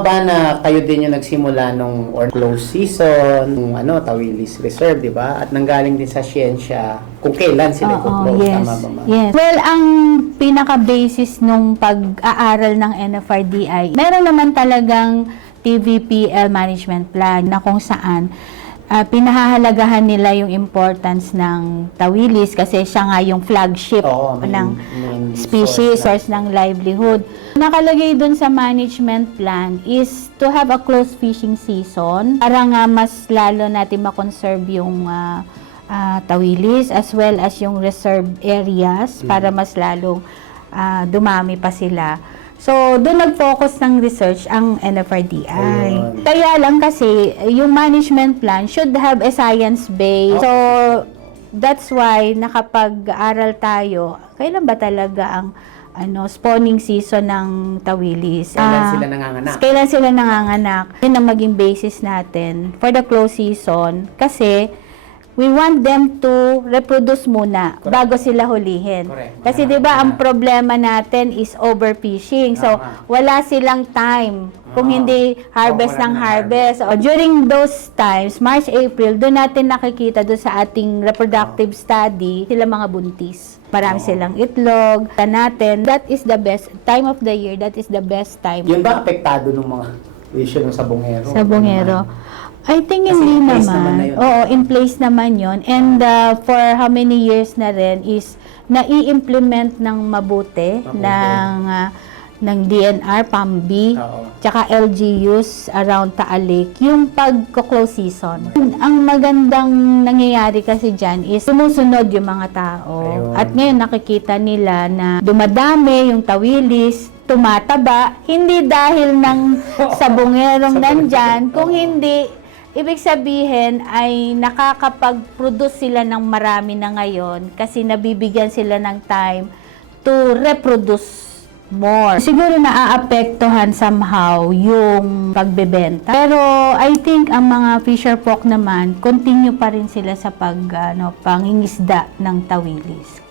ba na kayo din yung nagsimula nung or close season, nung ano, Tawilis Reserve, di ba? At nanggaling din sa siyensya kung kailan sila Oo, i-close. yes. Tama ba, ma'am? Yes. Well, ang pinaka-basis nung pag-aaral ng NFRDI, meron naman talagang TVPL management plan na kung saan ah, pinahahalagahan nila yung importance ng tawilis kasi siya nga yung flagship Oo, main- ng main species, source source ng livelihood. Nakalagay dun sa management plan is to have a close fishing season para nga mas lalo natin makonserve yung ah, ah, tawilis as well as yung reserve areas para mas lalong ah, dumami pa sila. So, doon nag-focus ng research ang NFRDI. Ayun. Kaya lang kasi, yung management plan should have a science base. So, that's why nakapag-aral tayo, kailan ba talaga ang ano spawning season ng tawilis? Kailan Ah, sila nanganganak? Kailan sila nanganganak? Yun ang maging basis natin for the close season kasi we want them to reproduce muna Correct. bago sila hulihin. Correct. Kasi 'di ba ang problema natin is overfishing. So Tama. wala silang time kung Ah. hindi harvest Oh, ng na harvest. O, during those times, March, April, doon natin nakikita doon sa ating reproductive study, sila mga buntis. Marami Oo. silang itlog. Ta natin, that is the best time of the year. That is the best time. Yun ba apektado ng mga issue ng sabongero? Sa bungero. I think Kasi hindi in place naman. naman na yun. Oo, in place naman yon And uh, for how many years na rin is nai-implement ng mabuti, Mabuti. ng uh, ng DNR, PAMB, Oo. tsaka LGUs around Taalik, yung pag-close season. Ang magandang nangyayari kasi dyan is sumusunod yung mga tao. Ayun. At ngayon nakikita nila na dumadami yung tawilis, tumataba, hindi dahil ng sabongerong nandyan, kung hindi Ibig sabihin ay nakakapag-produce sila ng marami na ngayon kasi nabibigyan sila ng time to reproduce more. Siguro naaapektuhan somehow yung pagbebenta. Pero I think ang mga fisher folk naman, continue pa rin sila sa pag, ano, pangingisda ng tawilis.